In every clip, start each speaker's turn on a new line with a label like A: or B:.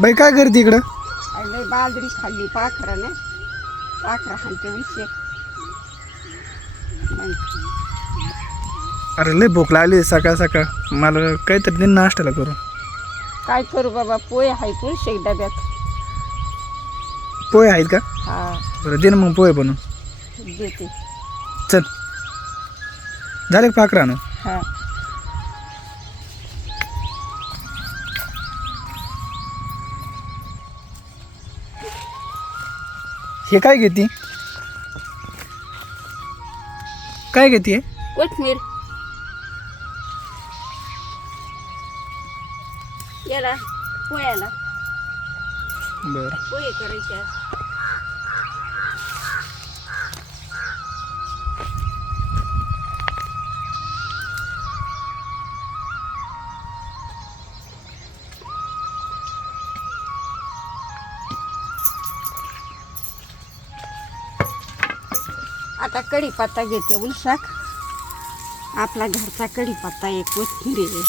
A: बाई काय करते इकडं?
B: लय बाजरी खाल्ली पाखरानं पाखरा खालते विषय.
A: अरे लय भूक लागली सकाळ सकाळ. मला काहीतरी दिन नाश्त्याला करून
B: काय करू बाबा पोहे आहे पुरुषे डब्यात.
A: पोहे आहेत का?
B: हा.
A: बरं दे ना मग पोहे बनवून.
B: देते.
A: चल. झाले का पाकरा ना
B: हा.
A: हे काय घेते? काय घेते
B: कोथमीर. याला पोह्याला.
A: बरं.
B: पोहे करायचे आता कढीपत्ता घेते उलसाक आपला घरचा कढीपत्ता एक कोथिंबीर आहे.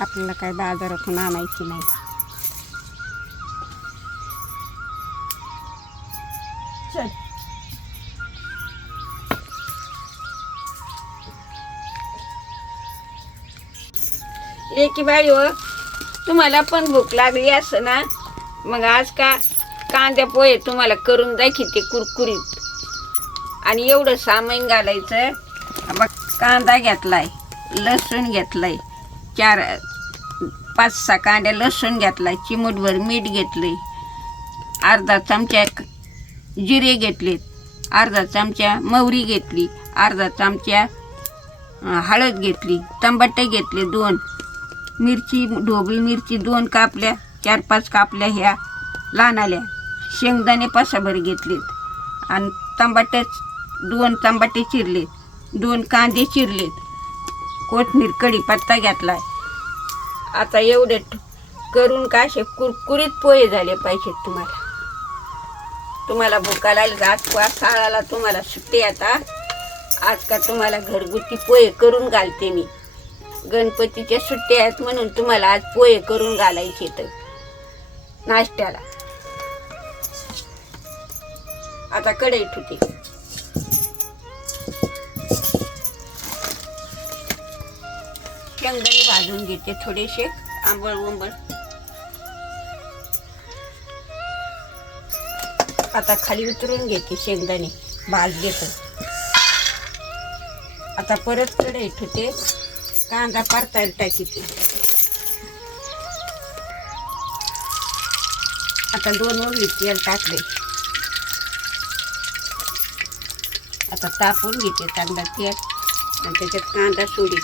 B: आपल्याला काय बाजारातून आणायची नाही. चल. लेकी बाई हो तुम्हाला पण भूक लागली असं ना? मग आज का कांद्या पोहे तुम्हाला करून दाखवते कुरकुरीत. आणि एवढं सामान घालायचं. बघ कांदा घेतलाय लसूण घेतलाय चार पाच सहा कांड्या लसूण घेतलाय चिमूटभर मीठ घेतलंय अर्धा चमचा जिरे घेतलेत अर्धा चमचा मोहरी घेतली अर्धा चमचा हळद घेतली टमाटे घेतले दोन मिरची ढोबळी मिरची दोन कापल्या चार पाच कापल्या ह्या लहान आल्या. शेंगदाणे पासाभर घेतलेत. आणि टमाटे दोन टमाटे चिरलेत दोन कांदे चिरलेत. कोथमीर कढीपत्ता घातला आता एवढे करून का असे कुरकुरीत पोहे झाले पाहिजेत तुम्हाला? तुम्हाला भुका लागली आज पावसाळ्याला तुम्हाला सुट्टी आता. आज का तुम्हाला घरगुती पोहे करून घालते मी? गणपतीच्या सुट्ट्या आहेत म्हणून तुम्हाला आज पोहे करून घालायचे तर. नाश्त्याला. आता कढई ठुते शेंगदाणे भाजून घेते थोडेसे. आंबळ उंबळ आता खाली उतरून घेते शेंगदाणे. भाज घेतो आता परत कढई ठेवते. कांदा परतायला टाकीते. आता दोन ओळी तेल टाकले. आता तापून घेते चांगला तेल. आणि त्याच्यात कांदा सोडी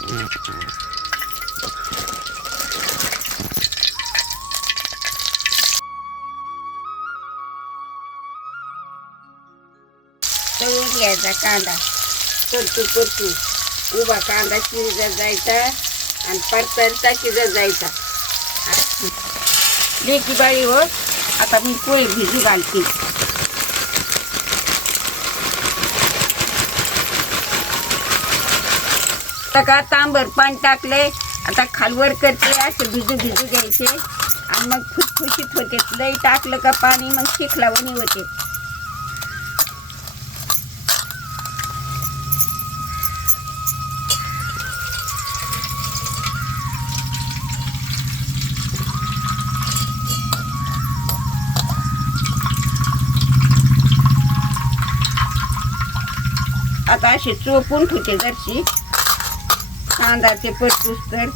B: घ्यायचा कांदा. परतू परतू उभा कांदा शिजत जायचा आणि परतायचा शिजत जायचा. लेकी बाळी होत आता मी पोळी भिजू घालते. का तांबर पाणी टाकले आता खालवर करते असं भिजू भिजू घ्यायचे. आणि मग खुशखुशीत होते. लई टाकलं का पाणी मग शिकलावणी होते आता असे चोपून ठेवते जरशी कांदाचे पटपूस तर.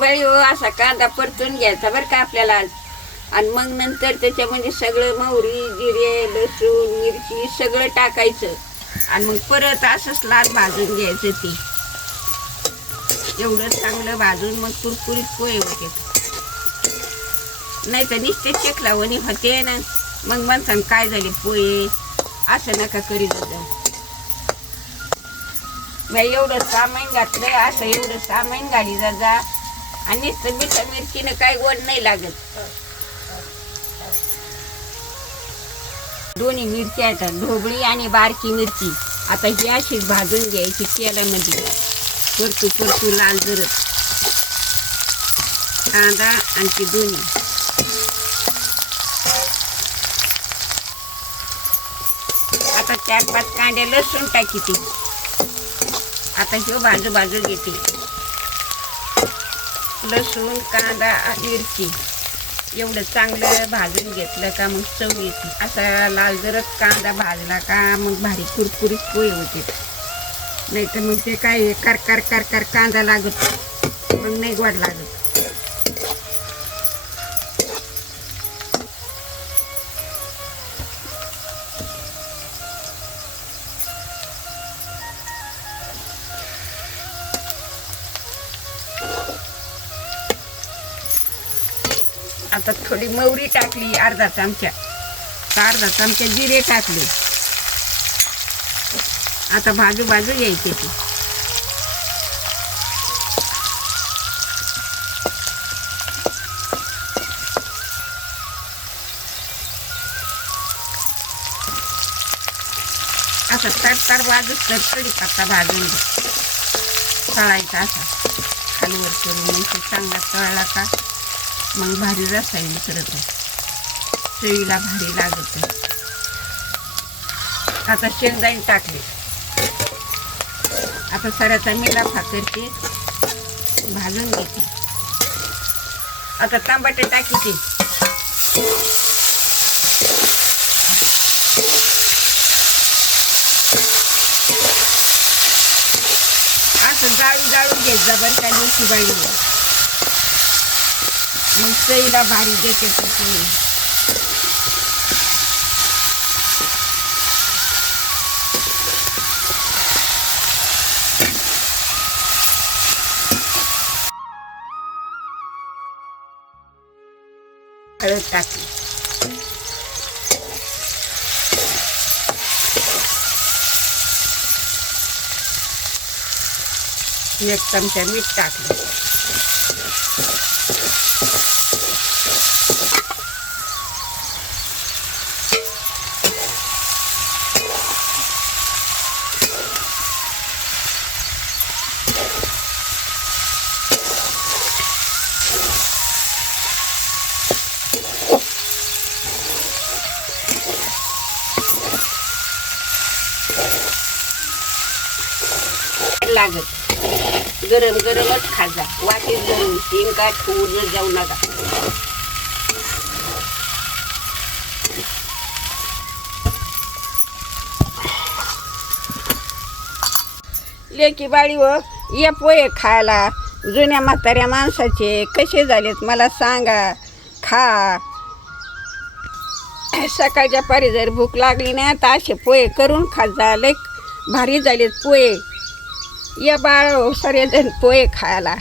B: बाई हो असा कांदा परतून घ्यायचा बरं का आपल्याला. आज आणि मग नंतर त्याच्यामध्ये सगळं मोहरी जिरे लसूण मिरची सगळं टाकायचं. आणि मग परत असंच लाल भाजून घ्यायचं ते. एवढं चांगलं भाजून मग कुरकुरीत पोहे होते. नाही तर नुसते चेकलावणी होते ना. मग म्हणसान काय झाले पोहे? असं नका करी जाऊ एवढं सामान घातलं असं एवढं सामान घाली जा जा आणि मिठा मिरचीनं काय गोड नाही लागत. दोन्ही मिरच्या आहेत ढोबळी आणि बारकी मिरची. आता ही अशी भाजून घ्यायची तेलामध्ये. परतू परतू लाल जरत. कांदा आणखी दोन्ही. चार पाच कांदे लसूण टाकी ती. आता ह्यो बाजू बाजू घेते. लसूण कांदा मिरची. एवढं चांगलं भाजून घेतलं का मग चव येते. असा लाल जरच कांदा भाजला का मग भारी कुरकुरीत पोहे होते. नाही तर मग ते काय कर कर कर कर कांदा लागत. मग नाही गोड लागत. आता थोडी मोहरी टाकली अर्धा चमचा. अर्धा चमचा जिरे टाकले. आता भाजू बाजू यायचे ते. असं तडतड बाजू तडतडी पत्ता भाजून तळायचा असा. खालीवर करून चांगला तळला का? मग भारी रसायन करत चवीला भारी लागत आता शेंगदाणे टाकले. आता सऱ्याचा मिला फाकरचे भाजून घेते. आता तांबाटे टाकीते. असं जाळू जाळून घेत जा बरं त्या दिवशी बाई. मग चईला भारी देते ते पोळी. हळद टाकली एक चमचा मीठ टाकलं गरम गरमच खाजा. वाटी धरून तीन का जाऊ नका. लेकी बाळी व ये पोहे खायला. जुन्या म्हाताऱ्या माणसाचे कसे झालेत मला सांगा. खा. सकाळच्या पारी जर भूक लागली नाही तर असे पोहे करून खा. झाले भारी झालेत पोहे. या बाळ सगळेजण पोहे खायला.